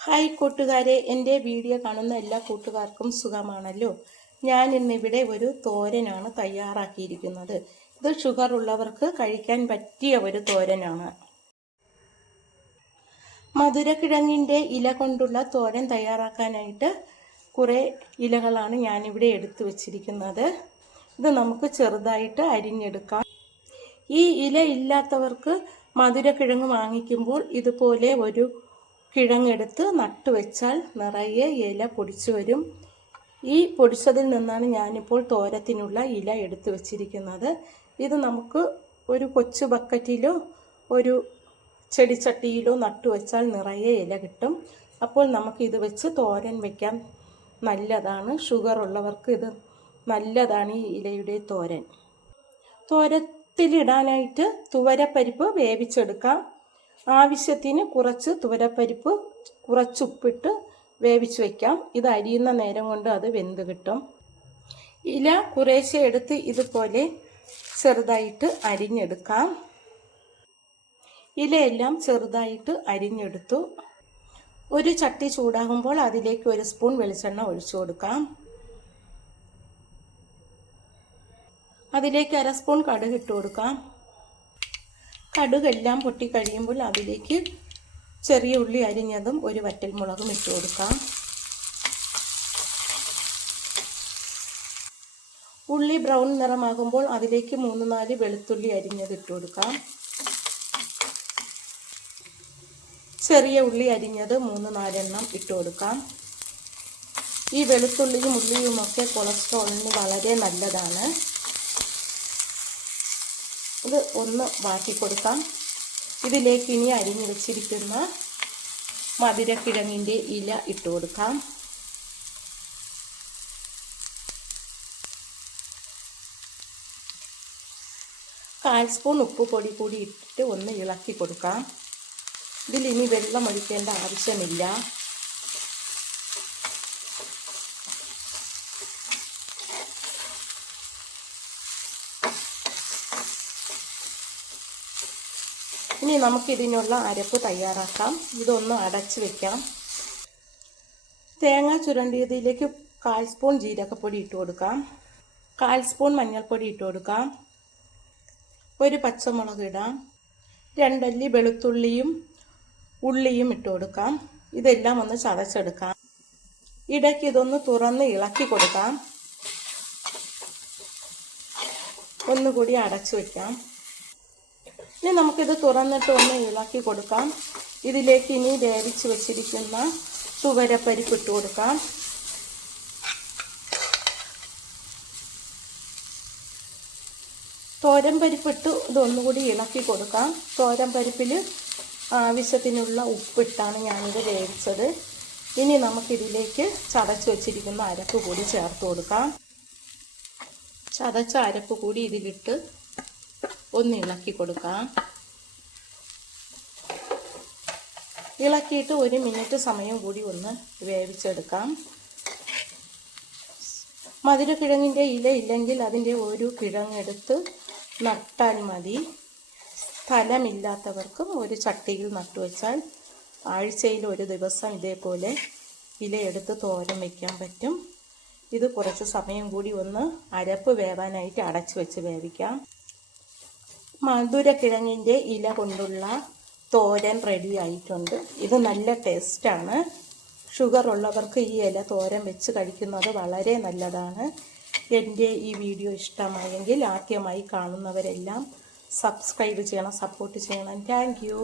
Hi കൂട്ടുകാരെ, എൻ്റെ video കാണുന്ന എല്ലാ കൂട്ടുകാർക്കും സുഖമാണല്ലോ. ഞാൻ ഇന്നിവിടെ ഒരു തോരനാണ് തയ്യാറാക്കിയിരിക്കുന്നത്. ഇത് ഷുഗർ ഉള്ളവർക്ക് കഴിക്കാൻ പറ്റിയ ഒരു തോരനാണ്. മധുരക്കിഴങ്ങിൻ്റെ ഇല കൊണ്ടുള്ള തോരൻ തയ്യാറാക്കാനായിട്ട് കുറേ ഇലകളാണ് ഞാനിവിടെ എടുത്തു വച്ചിരിക്കുന്നത്. ഇത് നമുക്ക് ചെറുതായിട്ട് അരിഞ്ഞെടുക്കാം. ഈ ഇല ഇല്ലാത്തവർക്ക് മധുരക്കിഴങ്ങ് വാങ്ങിക്കുമ്പോൾ ഇതുപോലെ ഒരു കിഴങ്ങെടുത്ത് നട്ടുവെച്ചാൽ നിറയെ ഇല പൊടിച്ചു വരും. ഈ പൊടിച്ചതിൽ നിന്നാണ് ഞാനിപ്പോൾ തോരത്തിനുള്ള ഇല എടുത്തു വച്ചിരിക്കുന്നത്. ഇത് നമുക്ക് ഒരു കൊച്ചു ബക്കറ്റിലോ ഒരു ചെടിച്ചട്ടിയിലോ നട്ടുവെച്ചാൽ നിറയെ ഇല കിട്ടും. അപ്പോൾ നമുക്കിത് വെച്ച് തോരൻ വയ്ക്കാൻ നല്ലതാണ്. ഷുഗർ ഉള്ളവർക്ക് ഇത് നല്ലതാണ് ഈ ഇലയുടെ തോരൻ. തോരത്തിലിടാനായിട്ട് തുവരപ്പരിപ്പ് വേവിച്ചെടുക്കാം. ആവശ്യത്തിന് കുറച്ച് തുവരപ്പരിപ്പ്, കുറച്ച് ഉപ്പിട്ട് വേവിച്ച് വയ്ക്കാം. ഇത് അരിയുന്ന നേരം കൊണ്ട് അത് വെന്ത് കിട്ടും. ഇല കുറേശ്ശെ എടുത്ത് ഇതുപോലെ ചെറുതായിട്ട് അരിഞ്ഞെടുക്കാം. ഇലയെല്ലാം ചെറുതായിട്ട് അരിഞ്ഞെടുത്തു. ഒരു ചട്ടി ചൂടാകുമ്പോൾ അതിലേക്ക് 1 സ്പൂൺ വെളിച്ചെണ്ണ ഒഴിച്ചു കൊടുക്കാം. അതിലേക്ക് 1/2 സ്പൂൺ കടുക് ഇട്ട് കൊടുക്കാം. കടുകെല്ലാം പൊട്ടിക്കഴിയുമ്പോൾ അതിലേക്ക് ചെറിയ ഉള്ളി അരിഞ്ഞതും ഒരു വറ്റൽമുളകും ഇട്ട് കൊടുക്കാം. ഉള്ളി ബ്രൗൺ നിറമാകുമ്പോൾ അതിലേക്ക് 3-4 വെളുത്തുള്ളി അരിഞ്ഞത് ഇട്ട് കൊടുക്കാം. ചെറിയ ഉള്ളി അരിഞ്ഞത് 3-4 എണ്ണം ഇട്ട് കൊടുക്കാം. ഈ വെളുത്തുള്ളിയും ഉള്ളിയുമൊക്കെ കൊളസ്ട്രോളിന് വളരെ നല്ലതാണ്. ഇത് ഒന്ന് വാട്ടി കൊടുക്കാം. ഇതിലേക്ക് ഇനി അരിഞ്ഞു വെച്ചിരിക്കുന്ന മധുരക്കിഴങ്ങിൻ്റെ ഇല ഇട്ട് കൊടുക്കാം. കാൽ സ്പൂൺ ഉപ്പ് പൊടി കൂടി ഇട്ടിട്ട് ഒന്ന് ഇളക്കി കൊടുക്കാം. ഇതിൽ ഇനി വെള്ളം ഒഴിക്കേണ്ട ആവശ്യമില്ല. ഇനി നമുക്കിതിനുള്ള അരപ്പ് തയ്യാറാക്കാം. ഇതൊന്ന് അടച്ച് വെക്കാം. തേങ്ങ ചുരണ്ടിയതിലേക്ക് 1/4 സ്പൂൺ ജീരകപ്പൊടി ഇട്ട് കൊടുക്കാം. 1/4 സ്പൂൺ മഞ്ഞൾപ്പൊടി ഇട്ട് കൊടുക്കാം. ഒരു പച്ചമുളക് ഇടാം. 2 അല്ലി വെളുത്തുള്ളിയും ഉള്ളിയും ഇട്ട് കൊടുക്കാം. ഇതെല്ലാം ഒന്ന് ചതച്ചെടുക്കാം. ഇടയ്ക്ക് ഇതൊന്ന് തുറന്ന് ഇളക്കി കൊടുക്കാം. ഒന്നുകൂടി അടച്ചു വയ്ക്കാം. ഇനി നമുക്കിത് തുറന്നിട്ട് ഒന്ന് ഇളക്കി കൊടുക്കാം. ഇതിലേക്ക് ഇനി വേവിച്ച് വെച്ചിരിക്കുന്ന തുവരപ്പരിപ്പ് ഇട്ട് കൊടുക്കാം. തോരൻ പരിപ്പിട്ട് ഇതൊന്നുകൂടി ഇളക്കി കൊടുക്കാം. തോരൻ പരിപ്പിൽ ആവശ്യത്തിനുള്ള ഉപ്പിട്ടാണ് ഞാനിത് വേവിച്ചത്. ഇനി നമുക്കിതിലേക്ക് ചതച്ച് വെച്ചിരിക്കുന്ന അരപ്പ് കൂടി ചേർത്ത് കൊടുക്കാം. ചതച്ച അരപ്പ് കൂടി ഇതിലിട്ട് ഒന്ന് ഇളക്കി കൊടുക്കാം. ഇളക്കിയിട്ട് 1 മിനിറ്റ് സമയം കൂടി ഒന്ന് വേവിച്ചെടുക്കാം. മധുരക്കിഴങ്ങിൻ്റെ ഇല ഇല്ലെങ്കിൽ അതിൻ്റെ ഒരു കിഴങ്ങെടുത്ത് നട്ടാൽ മതി. സ്ഥലമില്ലാത്തവർക്കും ഒരു ചട്ടിയിൽ നട്ടുവെച്ചാൽ ആഴ്ചയിൽ 1 ദിവസം ഇതേപോലെ ഇലയെടുത്ത് തോരൻ വയ്ക്കാൻ പറ്റും. ഇത് കുറച്ച് സമയം കൂടി ഒന്ന് അരപ്പ് വേവാനായിട്ട് അടച്ചു വെച്ച് വേവിക്കാം. മധുരക്കിഴങ്ങിൻ്റെ ഇല കൊണ്ടുള്ള തോരൻ റെഡി ആയിട്ടുണ്ട്. ഇത് നല്ല ടേസ്റ്റാണ്. ഷുഗർ ഉള്ളവർക്ക് ഈ ഇല തോരൻ വെച്ച് കഴിക്കുന്നത് വളരെ നല്ലതാണ്. എൻ്റെ ഈ വീഡിയോ ഇഷ്ടമായെങ്കിൽ ആദ്യമായി കാണുന്നവരെല്ലാം സബ്സ്ക്രൈബ് ചെയ്യണം, സപ്പോർട്ട് ചെയ്യണം. Thank you.